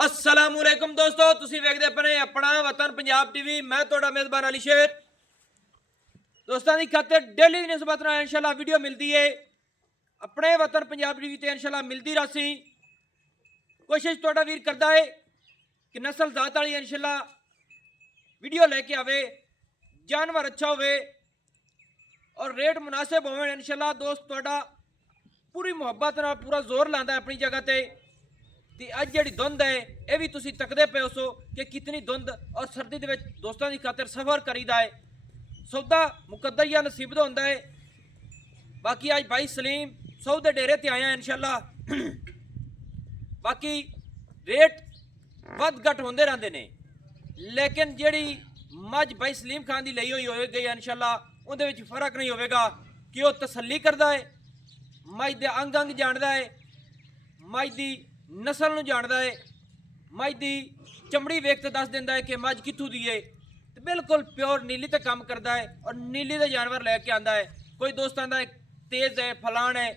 अस्सलामुअलैकुम दोस्तों, तुसीं वेखदे अपने अपना वतन पंजाब टीवी। मैं तुहाडा मेज़बान अली शेर। दोस्तों की खातिर डेली की निस्बत नाल इंशाल्लाह वीडियो मिलती है। अपने वतन पंजाब टीवी ते इंशाल्लाह मिलती रसी। कोशिश तुहाडा वीर करता है कि नस्ल जात वाली इंशाल्लाह वीडियो लेके आवे, जानवर अच्छा होवे और रेट मुनासिब होवे। इंशाल्लाह दोस्त तुहाडा पूरी मुहब्बत नाल पूरा जोर लांदा है अपनी जगह ते। ते अज जिहड़ी धुंध है यह भी तुसीं तकदे पे हो कि कितनी धुंध और सर्दी दे विच दोस्तां दी खातिर सफ़र करीदा है। सौदा मुकद्दर या नसीब दा हुंदा है। बाकी अज भाई सलीम सौ दे डेरे ते आया इंशाल्लाह। बाकी रेट वध घट होंदे रहिंदे ने, लेकिन जिहड़ी मझ भाई सलीम खान दी लई होई होएगी इंशाल्लाह उहदे विच फर्क नहीं होवेगा कि वह तसल्ली करदा है, मझ दे अंग अंग जानदा है, मझ दी नस्ल नूं जानदा है, मझ दी चमड़ी वेख के दस दिंदा है कि मझ कित्थों दी है। तो बिल्कुल प्योर नीली ते काम करता है और नीली दे जानवर लैके आंदा है। कोई दोस्त आंदा है तेज है फलान है,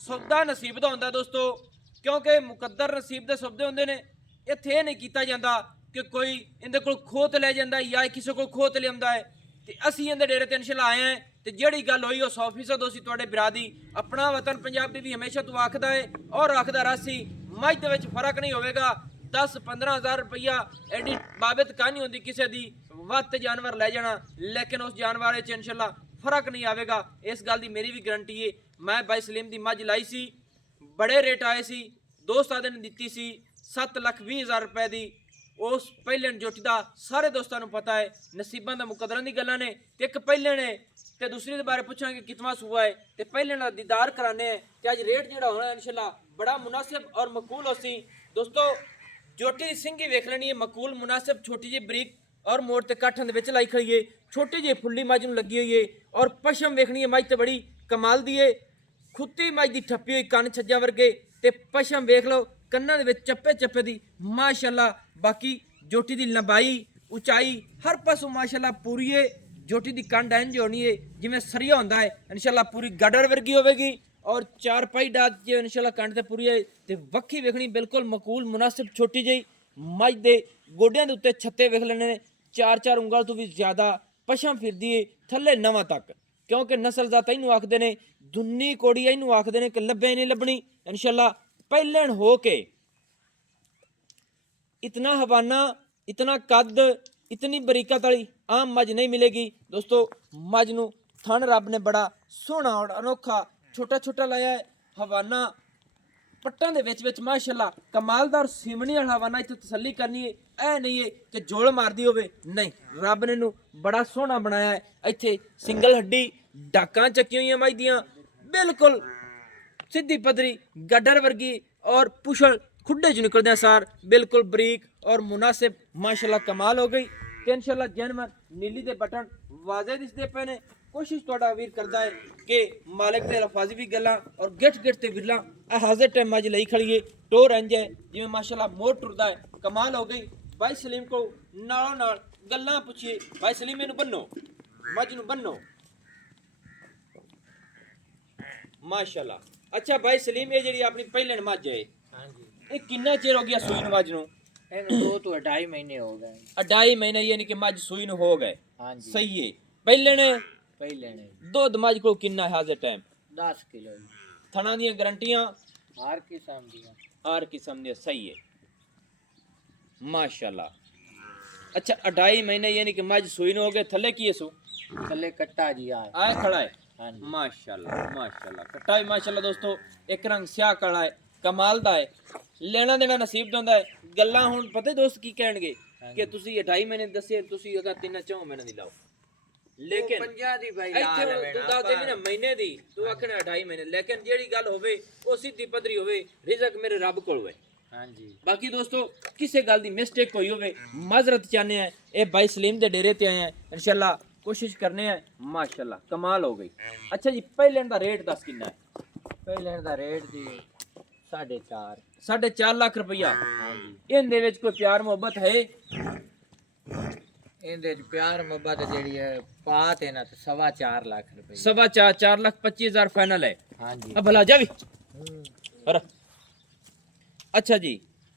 सौदा नसीब दा हुंदा दोस्तों, क्योंकि मुकद्दर नसीब दे सौदे हुंदे ने। इत्थे नहीं कीता जांदा कि कोई इंदे कोल खोत लै जांदा या किसी को खोत लिआंदा है। ते असीं इंदे डेरे ते इंशाल्लाह आए हैं ते जिहड़ी गल होई वो 100% होसी तुहाडे भरा दी। अपना वतन पंजाब दी भी हमेशा तू आखदा है और आखदा रासी मझ दे विच फर्क नहीं होवेगा। 10-15 हज़ार रुपया एडी बाबत कहानी होंदी किसी दी वत जानवर लै जाना, लेकिन उस जानवर च इंशाल्लाह फर्क नहीं आवेगा। इस गल दी मेरी भी गारंटी है। मैं बाई सलीम दी मझ लाई सी, बड़े रेट आए सी। दोस्त आदे ने दित्ती सी 7,20,000 रुपए दी। उस पहले जोटी का सारे दोस्तों को पता है, नसीबों का मुकदरां दी गल्लां ने। एक पहले ने ते दूसरी के बारे पूछांगे कितना सूआ है ते पहले ना दीदार कराने हैं। ते अज रेट जिहड़ा होना इंशाल्लाह बड़ा मुनासिब और मकूल होसी। दोस्तों जोटी दी सिंगी वेख लेनी है, मकूल मुनासिब छोटी जी बरीक और मोड़ ते काठन दे विच लाई खड़ी है। छोटी जी फुल्ली मझ नूं लगी हुई है और पशम वेखनी है मझ ते बड़ी कमाल दी है। खुत्ती मझ दी ठप्पी हुई कन्न छज्जां वर्गे ते पशम वेख लो कन्नां दे विच चप्पे चप्पे दी माशाअल्लाह। बाकी जोटी दी लंबाई उचाई हर पासों माशाअल्लाह पूरी है। जोटी दी कंड इंज होनी है जिवें सरिया होंदा है, इंशाल्लाह पूरी गडर वर्गी होवेगी और चार पाई डात जो इंशाल्लाह कंड ते पूरी है। ते वक्खी वेखनी बिल्कुल मकूल मुनासिब छोटी जी मझ दे गोडियां दे उत्ते छत्ते वेख लेने 4-4 उंगल तो भी ज्यादा पशम फिरदी है थल्ले नवां तक, क्योंकि नस्ल जात इनू आखदे ने, दुन्नी कोड़ी इनू आखदे ने कि लब्भे नहीं लभनी। इंशाल्लाह पहलन हो के इतना हवाना इतना कद इतनी बरीकत वाली आम मझ नहीं मिलेगी दोस्तों। मझ नूं थन रब ने बड़ा सोहना और अनोखा छोटा छोटा लाया है। हवाना पट्टां दे विच विच माशाअल्लाह कमालदार सिमनी वाला हवाना। इत्थे तसल्ली करनी है, ऐ नहीं है कि जोड़ मारदी होवे, नहीं, रब ने नूं बड़ा सोहना बनाया है। इत्थे सिंगल हड्डी डाकां चक्की हुई मझ दियां बिल्कुल सीधी पदरी गडर वर्गी और पुछल खुडे च निकलदे सार बिल्कुल बरीक और मुनासिब माशाअल्लाह कमाल हो गई। ते इंशाअल्लाह जानवर नीली दे बटन वाजे दिसदे पे ने। कोशिश तुहाडा वीर करदा है कि मालिक दे अल्फाज़ भी गल्लां और गिट गिट ते विरला हाजिर टाइम मज लई खड़ी है। टोर इंज है जिवें माशाअल्लाह मोर टुरदा है, कमाल हो गई। भाई सलीम को नालों नाल गल्लां पुछिए, भाई सलीम इनू बन्नो मज नूं बन्नो माशाअल्लाह। अच्छा भाई सलीम ये जी अपनी पहले मझ है, ये कितना चिर हो गया सूई नूं मझ नूं? 2 to 2.5 महीने हो गए। 2.5 महीने यानी कि मझ सूई नूं हो गए। हाँ जी, सही है। पहले ने ने दूध मझ को कितना हाजिर टाइम? 10 किलो थना दी गारंटियां हर किस्म दियां। हर किस्म दे। सही है माशाअल्लाह। अच्छा 2.5 महीने यानी कि मझ सूई नूं हो गए। थले की है सू? थले कट्टा जी आए खड़ा है। हाँ जी, माशाअल्लाह माशाअल्लाह। कट्टा भी माशाअल्लाह दोस्तों एक रंग स्याह काला है, कमाल दा है। लेना देना नसीब दा हुंदा है। गल्लां हुण पता दोस्त की कहणगे कि तुसीं 2.5 महीने दस्से, तुसीं अगर 3-4 महीने दी लाओ, लेकिन पंजाबी भाई ਇੱਥੇ ਤੂੰ ਦੱਸ ਦੇ ਵੀ ਨਾ ਮਹੀਨੇ ਦੀ, ਤੂੰ ਆਖਣਾ 2.5 ਮਹੀਨੇ, ਲੇਕਿਨ ਜਿਹੜੀ ਗੱਲ ਹੋਵੇ ਉਹ ਸਿੱਧੀ ਪੱਧਰੀ ਹੋਵੇ, ਰਿਜ਼ਕ ਮੇਰੇ ਰੱਬ ਕੋਲ ਹੋਵੇ। हाँ जी, बाकी दोस्तों किसी गल की मिस्टेक कोई होवे माजरत चाहते हैं। ये भाई सलीम के डेरे ते आए हैं, इंशाल्लाह कोशिश करने हैं। माशाल्लाह कमाल हो गई। अच्छा जी पहले का रेट दस कितना है? पहले दा रेट दी 4.5 4.5 लाख रुपया। हाँ जी, इनदे विच कोई प्यार मोहब्बत है? इनदे च प्यार मोहब्बत जेड़ी है पात है ना तो 4.25 लाख रुपए। 4.25 लाख फाइनल है। हाँ जी, अब भला जा भी और अच्छा जी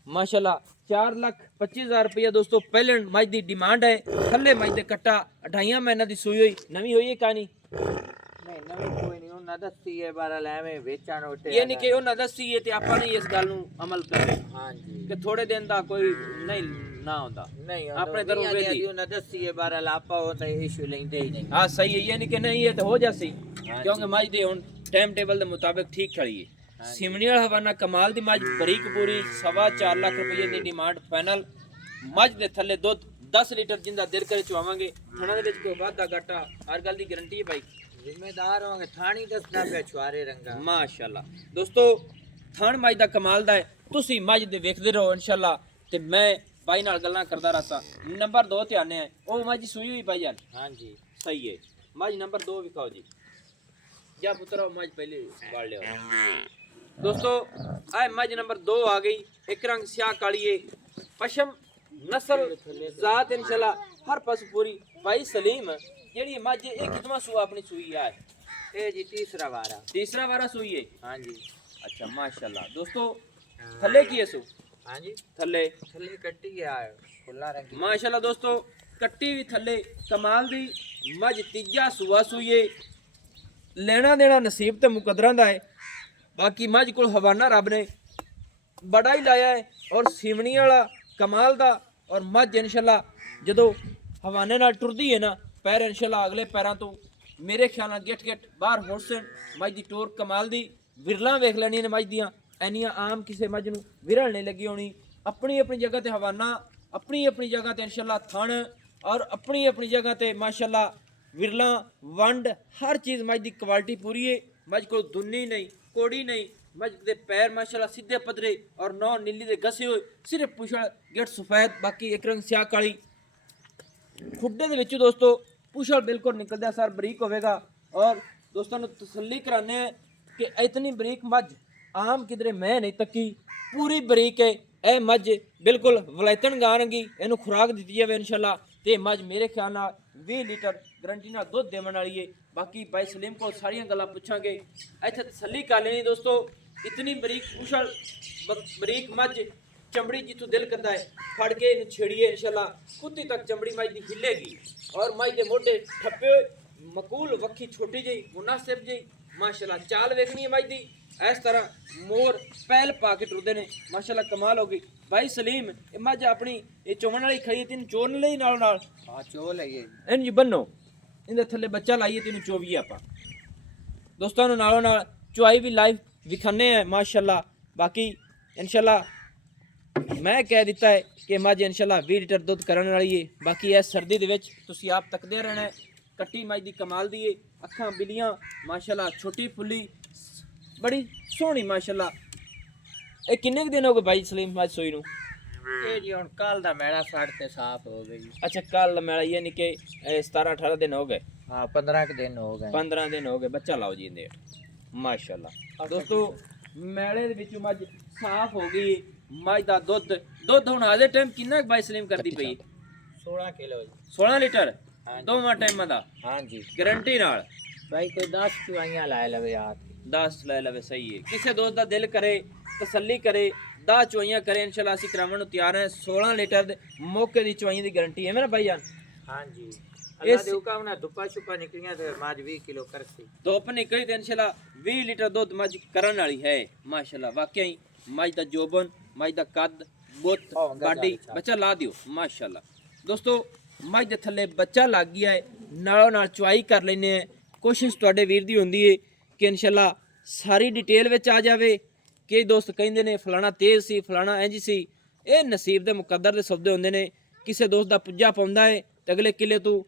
माशाल्लाह 4,25,000 रुपया दोस्तों पहले मज की डिमांड है। थले मज के कट्टा 28 महीना की सूई हुई नवी हुई है कहानी नहीं नवी कोई नहीं ਉਹਨਾਂ ਦੱਸੀ ਹੈ ਬਾਰਾ ਲੈਵੇਂ ਵੇਚਣ ਉੱਤੇ ये नहीं कि ਉਹਨਾਂ ਦੱਸੀ ਹੈ ਤੇ ਆਪਾਂ ਨਹੀਂ ਇਸ ਗੱਲ ਨੂੰ ਅਮਲ ਕਰੇ ਹਾਂਜੀ ਕਿ ਥੋੜੇ ਦਿਨ ਦਾ ਕੋਈ ਨਹੀਂ ਨਾ ਹੁੰਦਾ ਨਹੀਂ ਆਪਣੇ ਤਰੋਂ ਵੇਦੀ ਉਹਨਾਂ ਦੱਸੀ ਹੈ ਬਾਰਾ ਲਾਪਾ ਉਹ ਤਾਂ ਇਸ਼ੂ ਲੈਂਦੇ ਹੀ ਨਹੀਂ हाँ सही है, ये नहीं कि नहीं ये तो हो जासी क्योंकि मज दे हुन टाइम टेबल के मुताबिक ठीक खड़ी है। सिमनी वाला हवाना कमाल दी मज बरीक पूरी 4.25 लाख रुपये की डिमांड फाइनल मज दे थले दुध 10 लीटर जिंदा दिल करे चवावांगे थणा दे विच कोई वाधा घाटा हर गल दी गारंटी है भाई ਜ਼ਿੰਮੇਦਾਰ ਹੋਗੇ ਥਾਣੀ ਦੱਸਦਾ ਪਿਆ ਛੁਆਰੇ ਰੰਗਾ माशाल्लाह दोस्तों ਥਣ ਮਜ ਦਾ ਕਮਾਲ ਦਾ ਹੈ। ਤੁਸੀਂ ਮਜ ਦੇ ਵੇਖਦੇ ਰਹੋ ਇਨਸ਼ਾਅੱਲਾ ਤੇ ਮੈਂ ਭਾਈ ਨਾਲ ਗੱਲਾਂ ਕਰਦਾ ਰਹਾ। ਨੰਬਰ 2 ਤੇ ਆਨੇ ਆ ਉਹ ਮਜ ਸੂਈ ਹੋਈ ਭਾਈ ਜਾਨ ਹਾਂਜੀ सही है मज नंबर 2 विखाओ जी या पुत्रा मज पहले बाढ़ लिया दोस्तों आए मज नंबर 2 आ गई एक रंग स्याह काली है पशम नस्ल जात इंशाल्लाह हर पास पूरी भाई सलीम जेड़ी मज ये कितना सुआ अपनी सुई है ਇਹ ਜੀ ਤੀਸਰਾ ਵਾਰਾ सुई है ਹਾਂਜੀ अच्छा माशाल्लाह दोस्तों थल्ले की है सु ਹਾਂਜੀ थल्ले ਥੱਲੇ ਕੱਟੀ ਆ ਖੁੱਲਾ ਰੰਗੀ माशाल्लाह दोस्तों कट्टी भी थल्ले कमाल दी मज तीजा सुआ सुईए लेना देना नसीब ते मुकदरां दा है। बाकी मज कोल हवाना रब ने बड़ा ही लाया है और सिवनी वाला कमाल दा और मज इंशाल्लाह जदों हवाने नाल टुरदी है ना पैर इंशाल्लाह अगले पैरां तो मेरे ख्याल नाल गेट बाहर हुसन मज दी टोर कमाल दी विरलां वेख लैणियां ने मज दियां एनियां आम किसे मज नूं विरल नहीं लगी होनी अपनी अपनी जगह ते हवाना अपनी अपनी जगह ते इंशाल्लाह थण और अपनी अपनी जगह ते माशाल्लाह विरला वंड हर चीज़ मज की क्वालिटी पूरी है। मज को दुन्नी नहीं कोड़ी नहीं मज के पैर माशाल्लाह सीधे पदरे और नौ नीली दे घसे हुए सिर्फ पुछड़ गेट सफेद बाकी एक रंग स्याह काली खुड्डे दे विचों दोस्तों पुछड़ बिल्कुल निकलदा सर बरीक होवेगा और दोस्तों नूं तसल्ली कराने कि इतनी बरीक मज आम किधरे मैं नहीं तकी पूरी बरीक है। ਇਹ ਮੱਝ ਬਿਲਕੁਲ ਵਲੈਤਨ ਗਾਣਗੀ ਇਹਨੂੰ ਖੁਰਾਕ ਦਿੱਤੀ ਜਾਵੇ ਇਨਸ਼ਾਅੱਲਾ ਤੇ ਮੱਝ ਮੇਰੇ ਖਿਆਲ ਨਾਲ 20 ਲੀਟਰ ਗਰੰਟੀ ਨਾਲ ਦੁੱਧ ਦੇਣ ਵਾਲੀ ਏ। ਬਾਕੀ ਭਾਈ ਸਲੀਮ ਕੋਲ ਸਾਰੀਆਂ ਗੱਲਾਂ ਪੁੱਛਾਂਗੇ ਇੱਥੇ ਤਸੱਲੀ ਕਰ ਲੈਣੀ ਦੋਸਤੋ ਇਤਨੀ ਬਰੀਕ ਕੁਸ਼ਲ ਬਰੀਕ ਮੱਝ ਚਮੜੀ ਜਿੱਥੋਂ ਦਿਲ ਕਰਦਾ ਹੈ ਫੜ ਕੇ ਇਹਨੂੰ ਛੇੜੀਏ ਇਨਸ਼ਾਅੱਲਾ ਕੁੱਤੀ ਤੱਕ ਚਮੜੀ ਮੱਝ ਦੀ ਹਿੱਲੇਗੀ ਔਰ ਮੱਝ ਦੇ ਮੋਢੇ ਠੱਪੇ ਹੋਏ ਮਕੂਲ ਵੱਖੀ ਛੋਟੀ ਜਿਹੀ ਮੁਨਾਸਿਬ ਜਿਹੀ ਮਾਸ਼ਾਅੱਲਾ ਚਾਲ ਵੇਖਣੀ ਹੈ ਮੱਝ ਦੀ इस तरह मोर पहल पा के टुरदे ने माशाल्लाह कमाल हो गई। भाई सलीम ये मज अपनी ये चोवन वाली खड़ी तीन चोन ਲਈ ਨਾਲ ਨਾਲ ਹਾਂ ਚੋ ਲਈਏ ਇਹਨੂੰ ਜੀ ਬੰਨੋ ਇਹਦੇ ਥੱਲੇ ਬੱਚਾ ਲਾਈਏ ਤੈਨੂੰ ਚੋਵੀਏ ਆਪਾਂ ਦੋਸਤਾਂ ਨੂੰ ਨਾਲੋਂ ਨਾਲ ਚੁਆਈ ਵੀ ਲਾਈਵ ਵਿਖਾਣੇ ਆ ਮਾਸ਼ਾਅੱਲਾ। ਬਾਕੀ ਇਨਸ਼ਾਅੱਲਾ ਮੈਂ ਕਹਿ ਦਿੱਤਾ ਹੈ ਕਿ ਮੱਝ ਇਨਸ਼ਾਅੱਲਾ 20 ਲੀਟਰ ਦੁੱਧ ਕਰਨ ਵਾਲੀ ਹੈ। ਬਾਕੀ ਇਹ ਸਰਦੀ ਦੇ ਵਿੱਚ ਤੁਸੀਂ ਆਪ ਤੱਕਦੇ ਰਹਿਣਾ ਹੈ। ਕੱਟੀ ਮੱਝ ਦੀ ਕਮਾਲ ਦੀ ਹੈ ਅੱਖਾਂ ਬਿਲੀਆਂ ਮਾਸ਼ਾਅੱਲਾ ਛੋਟੀ ਫੁੱਲੀ बड़ी सोहनी माशाल्लाह। किन्ने दिन हो गए भाई सलीम मज सोई नूं? ਇਹ ਜੀ ਹੁਣ ਕੱਲ ਦਾ ਮੈਲਾ ਸੜ ਤੇ ਸਾਫ਼ ਹੋ ਗਈ। अच्छा कल मेला यानी कि 17-18 दिन हो गए हाँ 15 के दिन हो गए 15 दिन हो गए बच्चा लाओ जी इंदे माशाल्लाह। दोस्तों मेले दे विचों मज साफ हो गई मज दा दुੱਧ ਹੁਣ ਆਦੇ ਟਾਈਮ ਕਿੰਨਾ ਭਾਈ ਸਲੀਮ ਕਰਦੀ ਪਈ 16 किलो 16 ਲੀਟਰ ਦੋਵਾਂ ਟਾਈਮਾਂ ਦਾ हाँ जी ਗਾਰੰਟੀ ਨਾਲ भाई कोई 10 चुआइयां लाए लवे यार 10 ਲੈ ਲਵੇ ਸਹੀ ਹੈ। ਕਿਸੇ ਦੋਸਤ ਦਾ ਦਿਲ ਕਰੇ ਤਸੱਲੀ ਕਰੇ 10 ਚੁਆਈਆਂ ਕਰੇ ਇਨਸ਼ਾਅੱਲਾ ਅਸੀਂ ਕਰਾਉਣ ਨੂੰ ਤਿਆਰ ਹਾਂ। 16 ਲੀਟਰ ਦੇ ਮੌਕੇ ਦੀ ਚੁਆਈਆਂ ਦੀ ਗਾਰੰਟੀ ਹੈ ਮੇਰਾ ਭਾਈ ਜਾਨ। हाँ जी अल्लाह दे हुक्म ना धुप्पा छुपा निकलियां ते माज 20 किलो करसी ਧੁੱਪ ਨਿਕਲੀ ਤੇ ਇਨਸ਼ਾਅੱਲਾ 20 ਲੀਟਰ ਦੁੱਧ ਮੱਝ ਕਰਨ ਵਾਲੀ ਹੈ ਮਾਸ਼ਾਅੱਲਾ। ਵਾਕਈ ਮੱਝ ਦਾ ਜੋਬਨ ਮੱਝ ਦਾ ਕੱਦ ਬੁੱਤ ਗਾਡੀ ਬੱਚਾ ਲਾ ਦਿਓ ਮਾਸ਼ਾਅੱਲਾ। ਦੋਸਤੋ ਮੱਝ ਦੇ ਥੱਲੇ ਬੱਚਾ ਲੱਗ ਗਿਆ ਹੈ ਨਾਲੋਂ ਨਾਲ ਚੁਆਈ ਕਰ ਲੈਨੇ ਆ। ਕੋਸ਼ਿਸ਼ ਤੁਹਾਡੇ ਵੀਰ ਦੀ ਹੁੰਦੀ ਹੈ ਕਿ ਇਨਸ਼ਾਅੱਲਾ ਸਾਰੀ ਡਿਟੇਲ ਵਿੱਚ ਆ ਜਾਵੇ। ਕਈ ਦੋਸਤ ਕਹਿੰਦੇ ਨੇ ਫਲਾਣਾ ਤੇਜ਼ ਸੀ ਫਲਾਣਾ ਇੰਜ ਸੀ ਇਹ ਨਸੀਬ ਦੇ ਮੁਕੱਦਰ ਦੇ ਸੌਦੇ ਹੁੰਦੇ ਨੇ। ਕਿਸੇ ਦੋਸਤ ਦਾ ਪੁੱਜਾ ਪਾਉਂਦਾ ਹੈ ਤੇ ਅਗਲੇ ਕਿਲੇ ਤੋਂ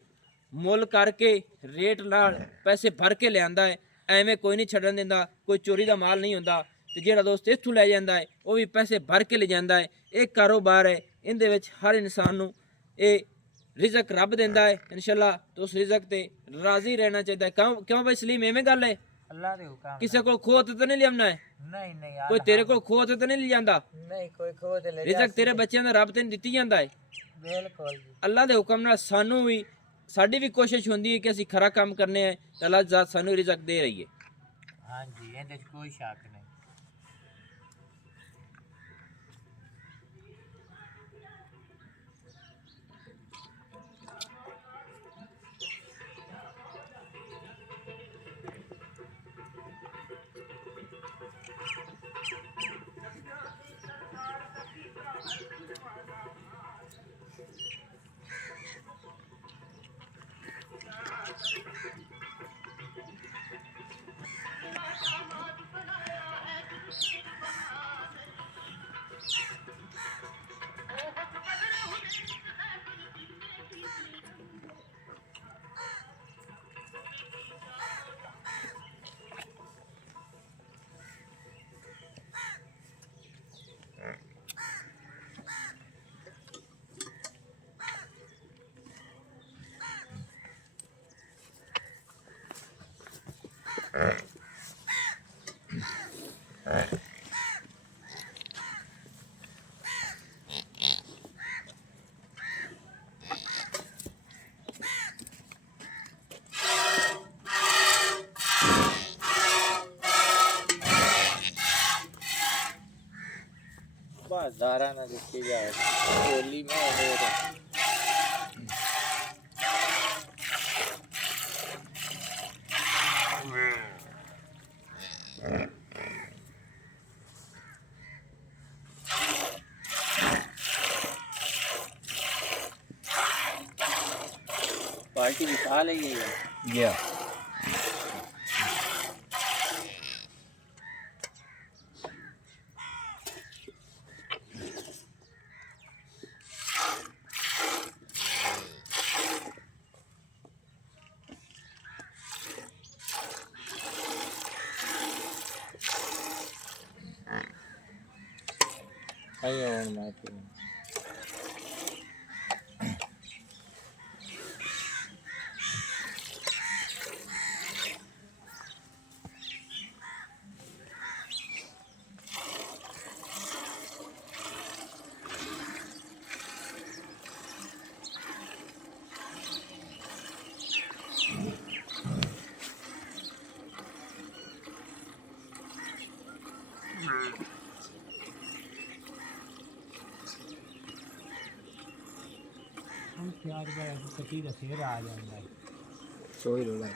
ਮੁੱਲ ਕਰਕੇ ਰੇਟ ਨਾਲ ਪੈਸੇ ਭਰ ਕੇ ਲਿਆਂਦਾ ਹੈ। ਐਵੇਂ ਕੋਈ ਨਹੀਂ ਛੱਡਣ ਦਿੰਦਾ ਕੋਈ ਚੋਰੀ ਦਾ ਮਾਲ ਨਹੀਂ ਹੁੰਦਾ ਤੇ ਜਿਹੜਾ ਦੋਸਤ ਇੱਥੋਂ ਲੈ ਜਾਂਦਾ ਹੈ ਉਹ ਵੀ ਪੈਸੇ ਭਰ ਕੇ ਲੈ ਜਾਂਦਾ ਹੈ। ਇਹ ਕਾਰੋਬਾਰ ਹੈ ਇਹਦੇ ਵਿੱਚ ਹਰ ਇਨਸਾਨ ਨੂੰ ਇਹ ਰਿਜ਼ਕ ਰੱਬ ਦਿੰਦਾ ਹੈ ਇਨਸ਼ਾਅੱਲਾ ਤੇ ਉਸ ਰਿਜ਼ਕ ਤੇ ਰਾਜ਼ੀ ਰਹਿਣਾ ਚਾਹੀਦਾ ਹੈ। ਕਿਉਂ ਭਾਈ ਸਲੀਮ ਐਵੇਂ ਗੱਲ ਹੈ अल्लाह दे हुक्म ਕਿਸੇ ਕੋਲ ਖੋਹ ਤੇ ਨਹੀਂ ਲਿਆਉਣਾ ਹੈ नहीं नहीं यार ਕੋਈ ਤੇਰੇ ਕੋਲ ਖੋਹ ਤੇ ਨਹੀਂ ਲੈ ਜਾਂਦਾ नहीं कोई खो ते ले ਰਿਜ਼ਕ ਤੇਰੇ ਬੱਚਿਆਂ ਦਾ ਰੱਬ ਤੈਨੂੰ ਦਿੱਤੀ ਜਾਂਦਾ ਹੈ। बिल्कुल जी ਅੱਲਾ ਦੇ ਹੁਕਮ ਨਾਲ ਸਾਨੂੰ ਵੀ ਸਾਡੀ ਵੀ ਕੋਸ਼ਿਸ਼ ਹੁੰਦੀ ਹੈ ਕਿ ਅਸੀਂ ਖਰਾ ਕੰਮ ਕਰਨੇ ਆ ਤੇ ਅੱਲਾ ਜ਼ਾਤ ਸਾਨੂੰ ਰਿਜ਼ਕ ਦੇ ਰਹੀ ਹੈ। हाँ जी ਇਹਦੇ ਚ ਕੋਈ ਸ਼ੱਕ ਨਹੀਂ बस दारा ना देखी जाए होली में और पार्टी निकाल है Yeah. आइए और मारते हैं प्याज का कटी का शेर आ जाता है। सोई रोला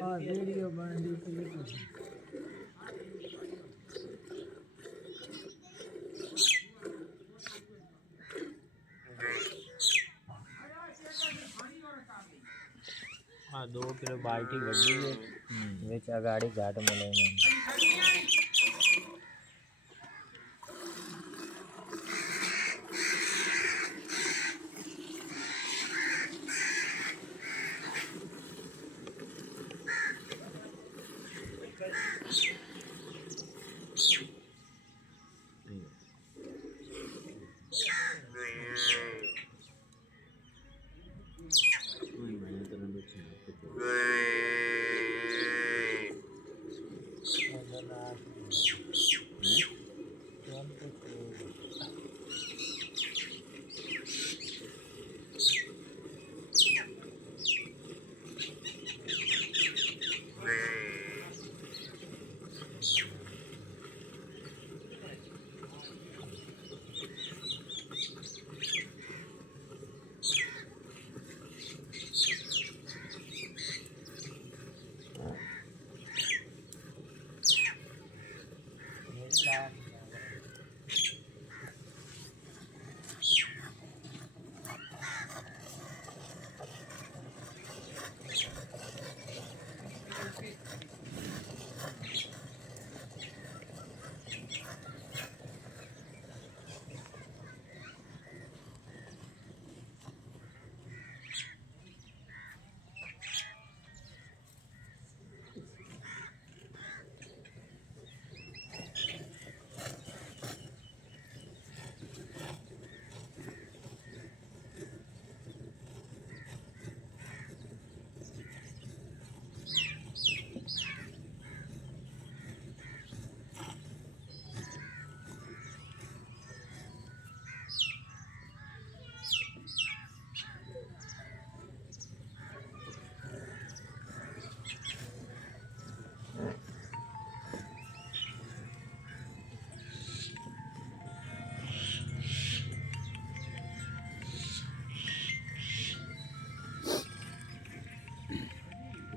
हाँ वीडियो बन रही थी। हाँ 2 किलो बाल्टी गड्डी है विच अगाड़ी घाट मिलेंगे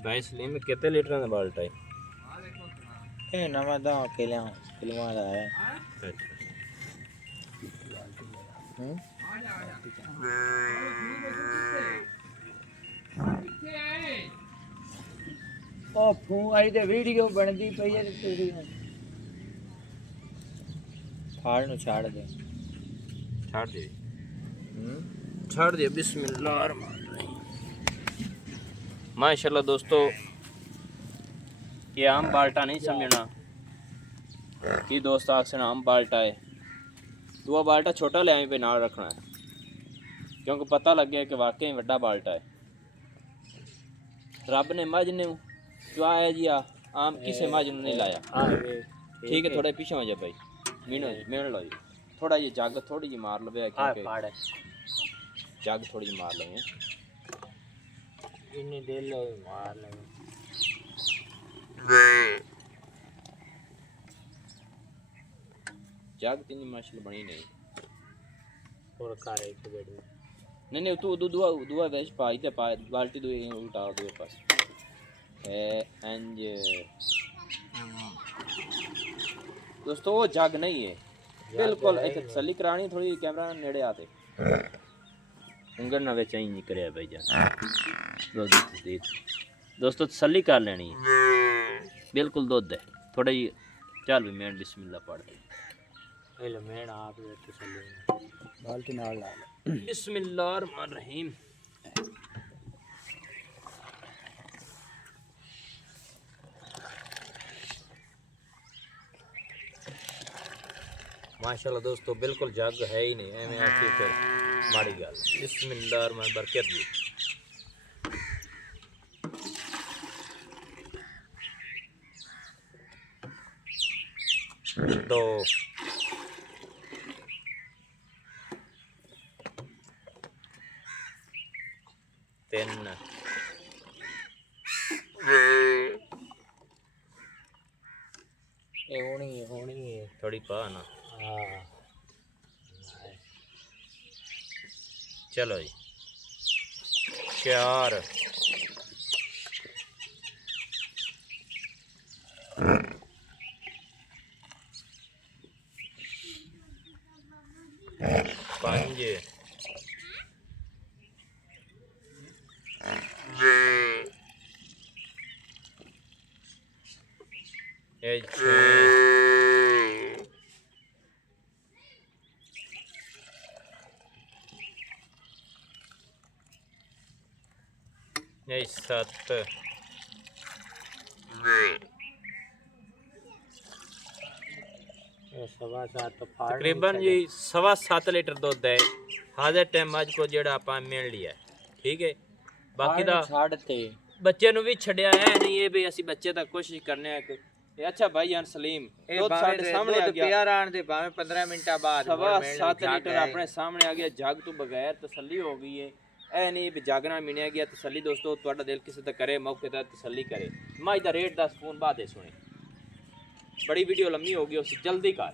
भाई सलीम कितने लीटर का बाल्टा है? ये नवा दा अकेला फिल्मा दा है। अच्छा ओ फू आई ते वीडियो बनदी पई है तेरी फाड़ नु छाड़ दे छाड़ दे छाड़ दे बिस्मिल्लाह माशाल्लाह दोस्तों ये आम बाल्टा नहीं समझना कि दोस्त आखसन आम बाल्टा है दूआ बाल्टा छोटा ले पे नाल रखना है क्योंकि पता लग गया कि वाकई बड़ा बाल्टा है रब ने मज ने चुआया जी आम किसे मज ने नहीं लाया ठीक है थोड़े पीछे हो जा भाई मेन लो जी थोड़ा ये जग थोड़ी जी मार लो क्योंकि जग थोड़ी जी मार लो इन्हें दे लो मार ले जग तीन माशाल्लाह बनी नहीं और कारे के बेड़ी नहीं तू दुआ दुआ वेज पाई ते पा बाल्टी दो उल्टा दो पास है एंज दोस्तों वो जग नहीं है बिल्कुल एक तसल्ली करानी थोड़ी कैमरा नेड़े आते उंगर ना वे चेंज नहीं करया भाई जान दोस्तों तसल्ली कर लेनी है बिल्कुल दूध है थोड़ा जी चल भी मैं बिस्मिल्लाह पढ़ दे पहले मैं आप तसल्ली बाल्टी नाल ला बिस्मिल्लाहिर्रहमानिर्रहीम माशाल्लाह दोस्तों बिल्कुल जग है ही नहीं एवं आखी फिर माड़ी गल बिस्मिल्लाहिर्रहमानिर्रहीम बरकत दी दो तीन ए होनी है थोड़ी पा ना हां चलो जी चार पांच ये ये सात सवा सात तो फाड़ तकरीबन जी 7.25 लीटर दूध है हाजिर टाइम अज को जेड़ा आप मिल लिया ठीक है बाकी दा छाड़ते बच्चे नु भी छड़िया है नहीं ये भी ਅਸੀਂ ਬੱਚੇ ਦਾ ਕੋਸ਼ਿਸ਼ ਕਰਨੇ ਆ कि अच्छा भाईजान सलीम दुध साडे सामने आ गया प्यार आन दे भावे 15 मिनटां बाद 7.25 लीटर अपने सामने आ गया जग तो बगैर तसल्ली हो गई है ए नहीं भी जागना मिलिया गया तसल्ली दोस्तों ਤੁਹਾਡਾ दिल किसी दा करे मौके दा तसल्ली करे माई दा रेट 10 फोन बाद सुने बड़ी वीडियो लंबी हो गई उस जल्दी कर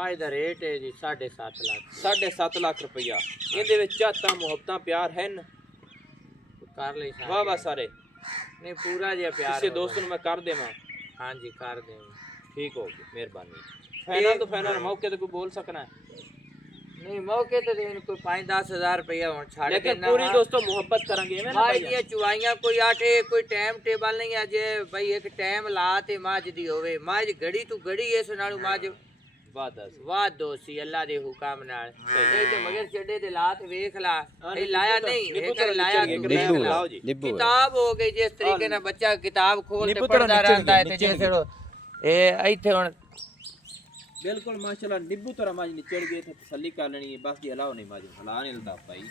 माई दा रेट है जी 7.5 लाख 7.5 लाख रुपया ਇਹਦੇ ਵਿੱਚ ਚਾਹਤਾਂ ਮੁਹੱਬਤਾਂ ਪਿਆਰ ਹਨ कर ले वाह वाह सारे नहीं पूरा जी प्यार किसी दोस्त ਨੂੰ ਮੈਂ ਕਰ ਦੇਵਾਂ हाँ जी कर दे ठीक होगी मेहरबानी फाइनल तो फाइनल मौके तो कोई बोल सकना है नहीं मौके तो देन कोई 5-10 हजार रुपया हुन छाड़ के लेकिन पूरी दोस्तों मोहब्बत करेंगे मैं ना भाई भाई ये चुवाइयां कोई आटे कोई टाइम टेबल नहीं है जे भाई एक टाइम ला ते माज दी होवे माज घड़ी तू घड़ी इस नाल माज वाह दोस्ती अल्लाह दे हुक्म नाल सही ते मगर चढ़े ते लात वेख ला ए लाया नहीं एक लाया किताब हो गई जिस तरीके ना बच्चा किताब खोल के पढ़दा रहता है ते जैसे ए इथे हुन बिल्कुल माशाल्लाह निब्बू तोरा माज निचड़ गए थे तसल्ली कर लेनी है बस जी अलाव नहीं माज हला नहीं लदा भाई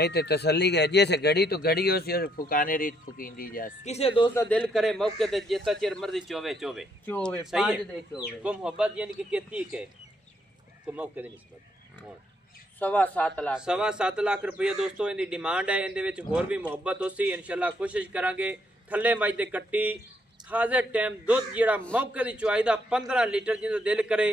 ऐ ते तसल्ली गए जैसे घड़ी तो घड़ी हो सी फुकाने रीत फुकींदी जास किसी दोस्त का दिल करे मौके ते जेता चिर मर्जी चोवे चोवे चोवे सही पांच है दे चोवे को मोहब्बत यानी कि कितनी है तो मौके दी निस्बत 7.5 लाख 7.5 लाख रुपये दोस्तों इनकी डिमांड है इनदे विच होर भी मोहब्बत होसी इंशाल्लाह कोशिश करांगे थल्ले मज ते कट्टी हाजिर टाइम दुध जेड़ा मौके दी चुआई दा 15 लीटर जिंदा दिल करे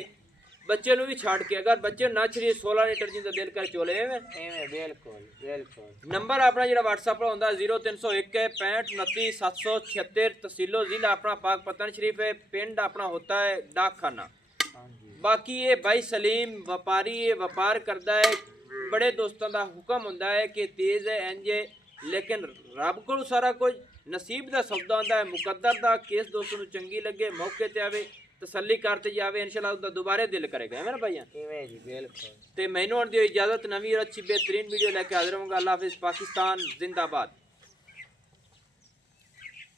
ਬੱਚੇ ਨੂੰ ਵੀ ਛੱਡ ਕੇ ਅਗਰ ਬੱਚੇ ਨਾ ਛੜੀ 16 ਲੀਟਰ ਜਿੰਦਾ ਦਿਲ ਕਰ ਚੋਲੇ ਐਵੇਂ ਐਵੇਂ ਬਿਲਕੁਲ ਬਿਲਕੁਲ। ਨੰਬਰ ਆਪਣਾ ਜਿਹੜਾ WhatsApp ਦਾ ਹੁੰਦਾ 0301 65 29 776 ਤਹਿਸੀਲੋ ਜ਼ਿਲ੍ਹਾ ਆਪਣਾ ਪਾਕਪਤਨ ਸ਼ਰੀਫ है पिंड अपना होता है डाकखाना। ਹਾਂਜੀ बाकी ये भाई सलीम व्यापारी ये व्यापार करता है बड़े दोस्तों का हुक्म होंदा है कि तेज है इंज लेकिन रब को सारा कुछ नसीब का सौदा होंदा है मुकद्दर का केस दोस्तों ਨੂੰ ਚੰਗੀ ਲੱਗੇ मौके ਤੇ ਆਵੇ ਤਸੱਲੀ ਕਰਤੇ ਜਾਵੇ ਇਨਸ਼ਾਅੱਲਾ ਉਹਦਾ ਦੁਬਾਰੇ ਦਿਲ ਕਰੇਗਾ ਐਵੇਂ ਨਾ ਭਾਈਆਂ। ਐਵੇਂ ਜੀ ਬਿਲਕੁਲ। ਤੇ ਮੈਨੂੰ ਹੁਣ ਦਿਓ ਇਜਾਜ਼ਤ ਨਵੀਂ ਔਰ ਅੱਛੀ ਬਿਹਤਰੀਨ ਵੀਡੀਓ ਲੈ ਕੇ ਹਾਜ਼ਰ ਹੋਵਾਂਗਾ। ਅੱਲਾਹ ਹਾਫਿਜ਼। ਪਾਕਿस्तान जिंदाबाद।